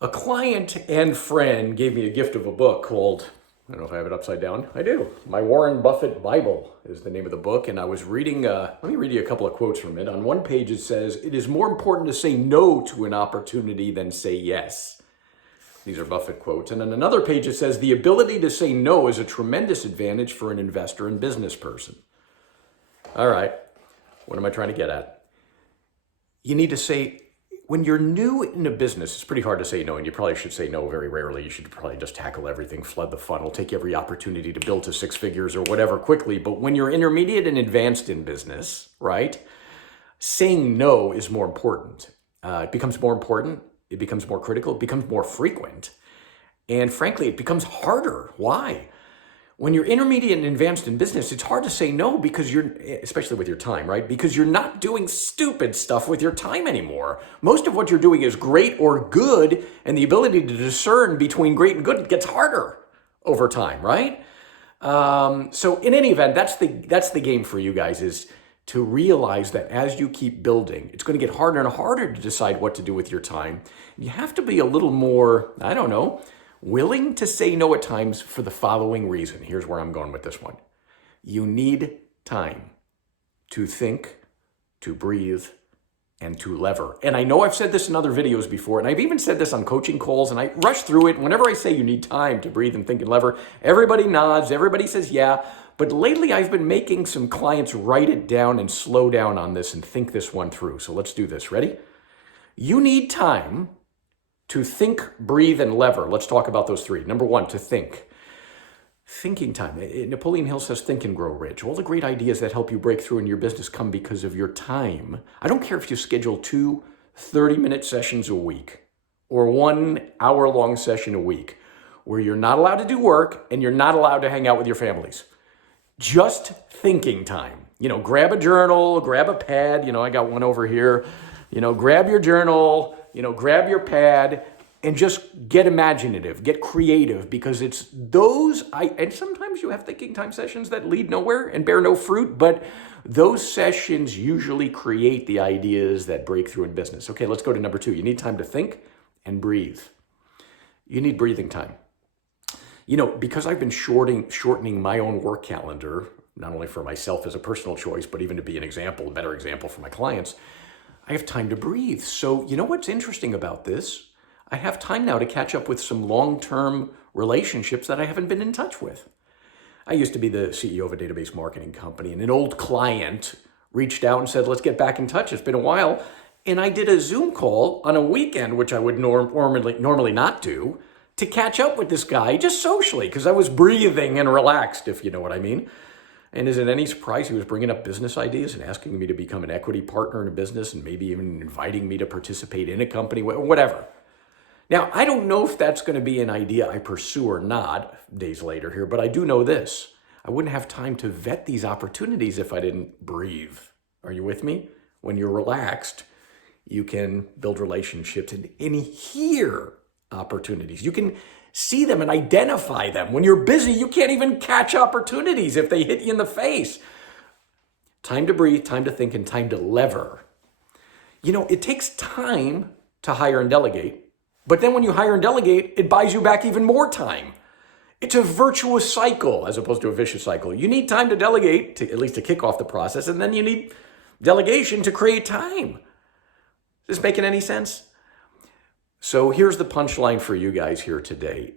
A client and friend gave me a gift of a book called, I don't know if I have it upside down. I do. My Warren Buffett Bible is the name of the book. And I was reading, let me read you a couple of quotes from it. On one page it says, "It is more important to say no to an opportunity than say yes." These are Buffett quotes. And on another page it says, "The ability to say no is a tremendous advantage for an investor and business person." All right, what am I trying to get at? You need to say, when you're new in a business, it's pretty hard to say no, and you probably should say no very rarely. You should probably just tackle everything, flood the funnel, take every opportunity to build to six figures or whatever quickly. But when you're intermediate and advanced in business, right, saying no is more important. It becomes more important. It becomes more critical. It becomes more frequent. And frankly, it becomes harder. Why? When you're intermediate and advanced in business, it's hard to say no because especially with your time, right? Because you're not doing stupid stuff with your time anymore. Most of what you're doing is great or good, and the ability to discern between great and good gets harder over time, right? So in any event, that's the game for you guys, is to realize that as you keep building, it's going to get harder and harder to decide what to do with your time. You have to be a little more, I don't know, willing to say no at times for the following reason. Here's where I'm going with this one. You need time to think, to breathe, and to lever. And I know I've said this in other videos before, and I've even said this on coaching calls, and I rush through it. Whenever I say you need time to breathe and think and lever, everybody nods, everybody says yeah. But lately I've been making some clients write it down and slow down on this and think this one through. So let's do this. Ready? You need time to think, breathe, and lever. Let's talk about those three. Number one, to think. Thinking time. Napoleon Hill says, think and grow rich. All the great ideas that help you break through in your business come because of your time. I don't care if you schedule 2 30-minute sessions a week or 1 hour-long session a week where you're not allowed to do work and you're not allowed to hang out with your families. Just thinking time. Grab a journal, grab a pad. I got one over here. Grab your journal, grab your pad and just get imaginative, get creative, because it's those, and sometimes you have thinking time sessions that lead nowhere and bear no fruit, but those sessions usually create the ideas that break through in business. Okay, let's go to number 2. You need time to think and breathe. You need breathing time. Because I've been shortening my own work calendar, not only for myself as a personal choice, but even to be a better example for my clients, I have time to breathe. So what's interesting about this? I have time now to catch up with some long-term relationships that I haven't been in touch with. I used to be the CEO of a database marketing company, and an old client reached out and said, let's get back in touch. It's been a while. And I did a Zoom call on a weekend, which I would normally not do, to catch up with this guy just socially, because I was breathing and relaxed, if you know what I mean. And is it any surprise he was bringing up business ideas and asking me to become an equity partner in a business and maybe even inviting me to participate in a company, whatever. Now, I don't know if that's going to be an idea I pursue or not days later here, but I do know this. I wouldn't have time to vet these opportunities if I didn't breathe. Are you with me? When you're relaxed, you can build relationships and hear opportunities. You can see them and identify them. When you're busy, you can't even catch opportunities if they hit you in the face. Time to breathe, time to think, and time to lever. It takes time to hire and delegate, but then when you hire and delegate, it buys you back even more time. It's a virtuous cycle as opposed to a vicious cycle. You need time to delegate, at least to kick off the process, and then you need delegation to create time. Is this making any sense? So here's the punchline for you guys here today.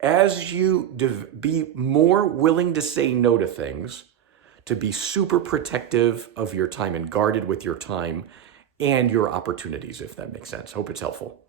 As you be more willing to say no to things, to be super protective of your time and guarded with your time and your opportunities, if that makes sense. Hope it's helpful.